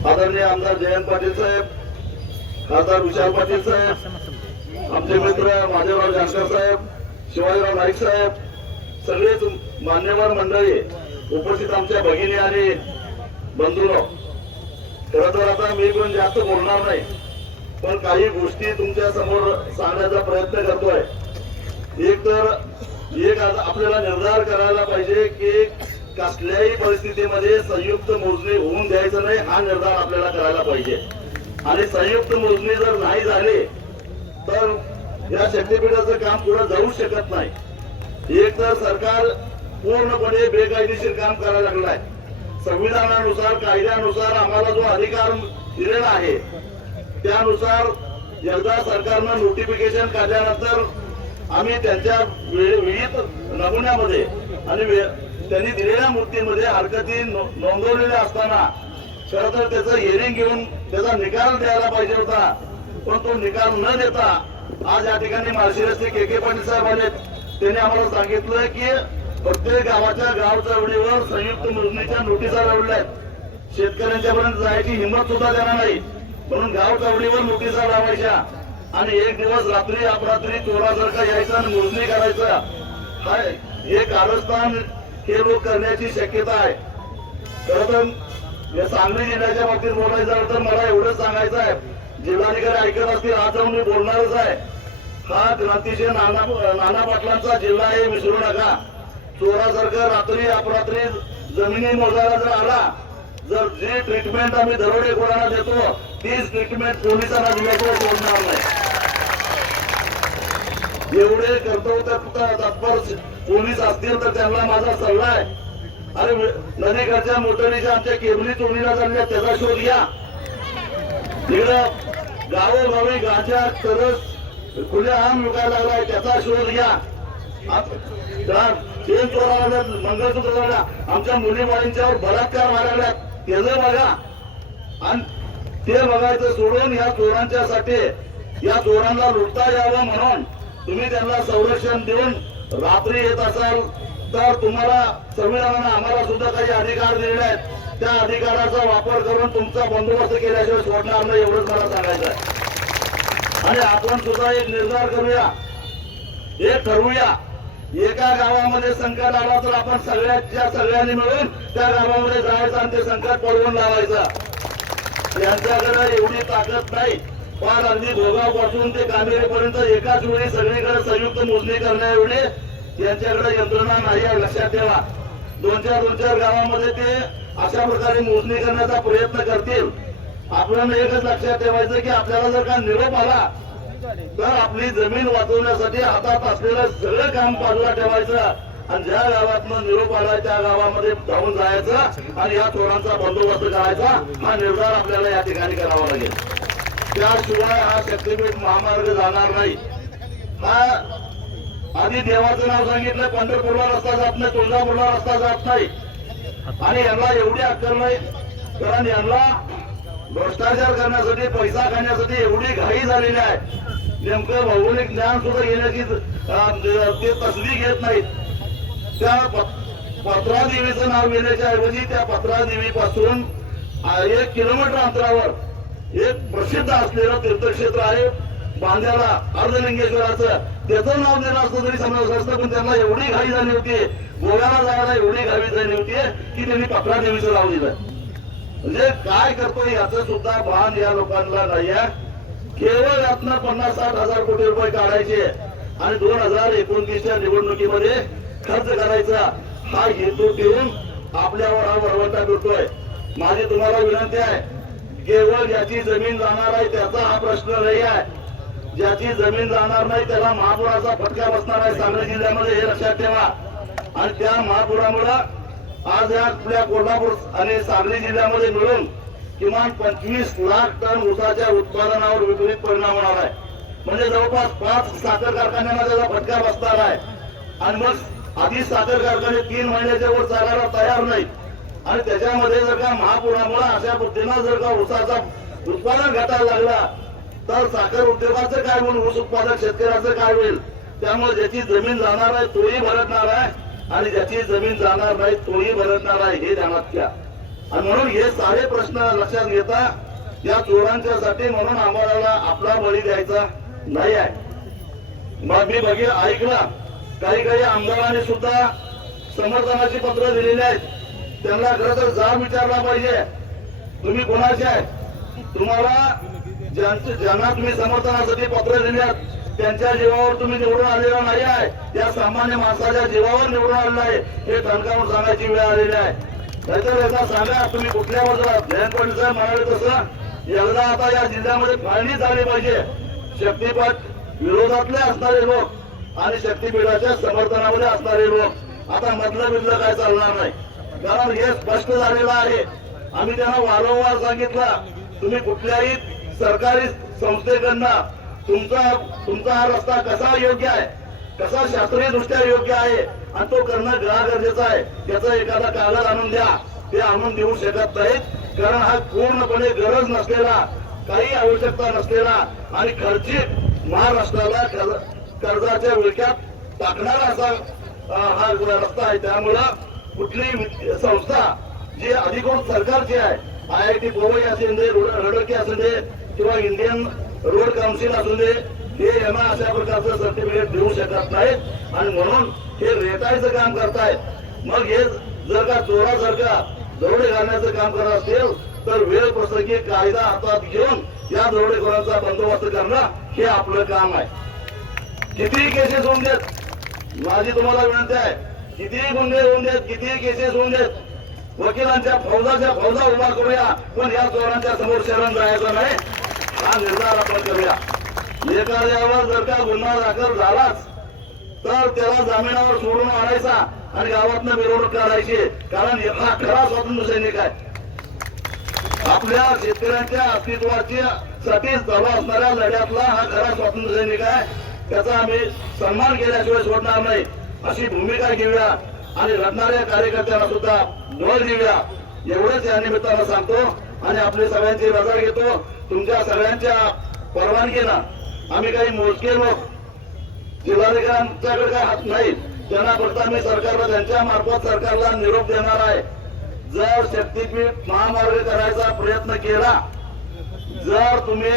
आदरणीय आमदार जयंत पाटील साहेब, खासदार विशाल पाटील साहेब, आमचे मित्र माधवराव जानकर साहेब, शिवाजीराव नाईक साहेब, सगळेच मान्यवर मंडळी उपस्थित, आमच्या भगिनी आणि बंधूंनो, खरं तर आता मी पण जास्त बोलणार नाही, पण काही गोष्टी तुमच्या समोर सांगण्याचा प्रयत्न करतोय. एक आपल्याला निर्धार करायला पाहिजे की कसल्याही परिस्थितीमध्ये संयुक्त मोजणी होऊन द्यायचं नाही, हा निर्धार आपल्याला करायला पाहिजे. आणि संयुक्त मोजणी जर नाही झाली तर या शक्तीपीठाचं काम पुढे जाऊ शकत नाही. एक तर सरकार पूर्णपणे बेकायदेशीर काम करायला लागलाय. संविधानानुसार, कायद्यानुसार आम्हाला जो अधिकार दिलेला आहे त्यानुसार एकदा सरकारनं नोटिफिकेशन काढल्यानंतर आम्ही त्यांच्या विहित नमुन्यामध्ये आणि त्यांनी दिलेल्या मूर्तीमध्ये हरकती नोंदवलेल्या असताना खरं तर त्याचं हिअरिंग घेऊन त्याचा निकाल द्यायला पाहिजे होता, पण तो निकाल न देता आज या ठिकाणी माळशिरसचे के पाटील साहेब आले. त्यांनी आम्हाला सांगितलं की प्रत्येक गावाच्या गाव चौकडीवर संयुक्त मोजणीच्या नोटिसा लावल्या आहेत. शेतकऱ्यांच्या पर्यंत जायची हिंमत सुद्धा देणार नाही, म्हणून गाव चौकडीवर नोटिसा लावायच्या आणि एक दिवस रात्री अपरात्री चोरासारखा यायचा आणि मोजणी करायचा. हे कारस्थान हे लोक करण्याची शक्यता आहे. खरं तर या सांगली जिल्ह्याच्या बाबतीत बोलायचं झालं तर मला एवढंच सांगायचं आहे, जिल्हाधिकारी ऐकत असतील आज जाऊन मी बोलणारच आहे. हा क्रांतीचे नाना पाटलांचा जिल्हा आहे, विसरू नका. चोरासारखं रात्री अपरात्री जमिनी मोजायला जर आला, जर जी ट्रीटमेंट आम्ही दरोडेखोरांना देतो तीच ट्रीटमेंट पोलिसांना दिल्याशिवाय सोडणार नाही. एवढे कर्तव्य तत्पर पोलीस असतील तर त्यांना माझा सल्ला आहे, अरे नदीकडच्या मोटरीच्या आमच्या केबली चोरीला चालल्या त्याचा शोध घ्या. तिकडं गावोगावी गांजा तरच खुल्या आम विकायला लागलाय त्याचा शोध घ्या. चेन चोराला मंगळसूत्र झाला, आमच्या मुलीबाळींच्यावर बलात्कार व्हायला त्याचं बघा. आणि ते बघायचं सोडून या चोरांच्यासाठी या चोरांना लुटता यावं म्हणून तुम्ही त्यांना संरक्षण देऊन रात्री येत असाल तर तुम्हाला संविधानानं आम्हाला सुद्धा काही अधिकार दिलेले आहेत. त्या अधिकाराचा वापर करून तुमचा बंदोबस्त केल्याशिवाय सोडणार नाही, एवढंच मला सांगायचं आहे. आणि आपण सुद्धा एक निर्धार करूया, एक ठरवूया, एका गावामध्ये संकट आला तर आपण सगळ्यांनी मिळून त्या गावामध्ये जायचं आणि ते संकट पळवून लावायचं. यांच्याकडे एवढी ताकद नाही, पण अगदी भोगावपासून ते कामेरीपर्यंत एकाच वेळी सगळीकडे संयुक्त मोजणी करण्या एवढी यांच्याकडे यंत्रणा नाही आहे, लक्षात ठेवा. दोन चार गावामध्ये ते अशा प्रकारे मोजणी करण्याचा प्रयत्न करतील. आपल्याला एकच लक्षात ठेवायचं की आपल्याला जर का निरोप आला तर आपली जमीन वाचवण्यासाठी हातात असलेलं सगळं काम बाजूला ठेवायचं आणि ज्या गावातनं निरोप आलाय त्या गावामध्ये जाऊन जायचं आणि या चोरांचा बंदोबस्त करायचा. हा निर्धार आपल्याला या ठिकाणी करावा लागेल. त्याशिवाय हा शक्तीपीठ महामार्ग जाणार नाही. हा आधी देवाचं नाव सांगितलं, पंढरपूरला रस्ता जात नाही, तुळजापूरला रस्ता जात नाही. आणि यांना एवढी अक्कल नाही, कारण यांना भ्रष्टाचार करण्यासाठी, पैसा खाण्यासाठी एवढी घाई झालेली आहे. नेमकं भौगोलिक ज्ञान सुद्धा घेण्याची ते तसदी घेत नाहीत. त्या पत्रादेवीचं नाव घेण्याच्या ऐवजी त्या पत्रादेवी पासून 1 किलोमीटर अंतरावर एक प्रसिद्ध असलेलं तीर्थक्षेत्र आहे बांद्याला अर्धलिंगेश्वराचं, त्याचं नाव दिलं असतं तरी समजलं असतं. पण त्यांना एवढी घाई झाली होती, गोव्याला जायला एवढी घाई झाली होती की त्यांनी पत्रादेवीचं नाव दिलं. म्हणजे काय करतोय याचं सुद्धा भान या लोकांना नाही आहे. केवळ यातनं 50-60 हजार कोटी रुपये काढायचे आणि 2029च्या निवडणुकीमध्ये खर्च करायचा हा हेतू ठेवून आपल्यावर हा वरवटा करतोय. माझी तुम्हाला विनंती आहे, केवळ ज्याची जमीन जाणार आहे त्याचा हा प्रश्न नाही आहे. ज्याची जमीन जाणार नाही त्याला महापुराचा फटका बसणार आहे सांगली जिल्ह्यामध्ये, हे लक्षात ठेवा. आणि त्या महापुरामुळे आज या आपल्या कोल्हापूर आणि सांगली जिल्ह्यामध्ये मिळून किमान 25 लाख टन ऊसाच्या उत्पादनावर विपरीत परिणाम होणार आहे. म्हणजे जवळपास 5 साखर कारखान्यांना त्याचा फटका बसणार आहे. आणि मग आधी साखर कारखाने 3 महिन्याच्या वर चालायला तयार नाहीत आणि त्याच्यामध्ये जर का महापुरामुळे अशा पद्धतीनं जर का ऊसाचा उत्पादन घटायला लागला तर साखर उद्योगाचं काय होईल, ऊस उत्पादक शेतकऱ्याचं काय होईल. त्यामुळे ज्याची जमीन जाणार आहे तोही भरटणार आहे आणि ज्याची जमीन जाणार नाही तोही भरटणार आहे, हे ध्यानात घ्या. आणि म्हणून हे सारे प्रश्न लक्षात घेता या चोरांच्यासाठी म्हणून आम्हाला आपला बळी द्यायचा नाही आहे। मग मी ऐकलं काही आमदारांनी सुद्धा समर्थनाची पत्र दिलेली आहेत। त्यांना खरं तर जाब विचारला पाहिजे, तुम्ही कोणाचे आहेत? तुम्हाला ज्यांना तुम्ही समर्थनासाठी पत्र दिल्यात त्यांच्या जीवावर तुम्ही निवडून आलेला नाही आहे, त्या सामान्य माणसाच्या जीवावर निवडून आलेला आहे हे ठणकावून सांगायची वेळ आलेली आहे। नाहीतर एकदा सांगा तुम्ही कुठल्या बाजूला जयंत पाटील साहेब म्हणाले तसं एकदा आता या जिल्ह्यामध्ये फाळणी झाली पाहिजे। शक्तीपीठ विरोधातले असणारे लोक आणि शक्तीपीठाच्या समर्थनामध्ये असणारे लोक आता मधलं काय चालणार नाही, कारण हे स्पष्ट झालेलं आहे। आम्ही त्यांना वारंवार सांगितलं तुम्ही कुठल्याही सरकारी संस्थेकडनं तुमचा हा रस्ता कसा योग्य आहे, कसा शास्त्रीय दृष्ट्या योग्य आहे आणि तो करणं गरजेचं आहे, त्याचा एखादा कागद आणून द्या। ते आणून देऊ शकत नाहीत, कारण हा पूर्णपणे गरज नसलेला, काही आवश्यकता नसलेला आणि खर्चिक महाराष्ट्राला कर्जाच्या विळख्यात टाकणारा असा हा रस्ता आहे। त्यामुळं कुठलीही संस्था जी अधिकृत सरकारची आहे, IIT मुंबई असेल दे, रडकी असेल दे किंवा इंडियन रोड काउन्सिल असू दे, हे यांना अशा प्रकारचं सर्टिफिकेट देऊ शकत नाहीत आणि म्हणून हे रेटायचं काम करतायत। मग हे जर का चोरासारखा दरोडे घालण्याचं काम करत असेल तर वेळ प्रसंगी कायदा हातात घेऊन या दरोडेखोरांचा बंदोबस्त करणं हे आपलं काम आहे। कितीही केसेस होऊन देत, माझी तुम्हाला विनंती आहे, कितीही गुन्हे होऊन देत, कितीही केसेस होऊन देत, वकिलांच्या फौजा उभा करूया, पण या चोरांच्या समोर शरण जायचं नाही हा निर्धार आपण करूया। एखाद्यावर जर का गुन्हा दाखल झालाच तर त्याला जामिनावर सोडून आणायचा आणि गावातनं मिरवणूक काढायची, कारण हा खरा स्वातंत्र्य सैनिक आहे। आपल्या शेतकऱ्यांच्या अस्तित्वासाठी चालू असणाऱ्या लढ्यातला हा खरा स्वातंत्र्य सैनिक आहे, त्याचा आम्ही सन्मान केल्याशिवाय सोडणार नाही अशी भूमिका घेऊया आणि लढणाऱ्या कार्यकर्त्यांना सुद्धा बळ देऊया, एवढंच या निमित्तानं सांगतो आणि आपली सगळ्यांची रजा घेतो। तुमच्या सगळ्यांच्या परवानगीनं आम्ही काही मोजके लोक जिल्हाधिकाऱ्यांच्याकडे काही हात नाही, त्यांना फक्त मी सरकारला त्यांच्या मार्फत सरकारला निरोप देणार आहे। जर शक्तीपीठ महामार्ग करायचा प्रयत्न केला, जर तुम्ही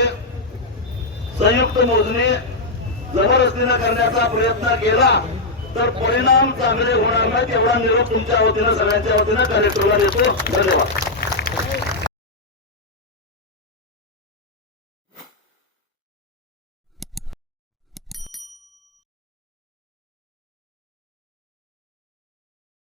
संयुक्त मोजणी जबरदस्तीनं करण्याचा प्रयत्न केला तर परिणाम चांगले होणार नाही, तेवढा निरोप तुमच्या वतीनं सगळ्यांच्या वतीनं कलेक्टरला देतो। धन्यवाद।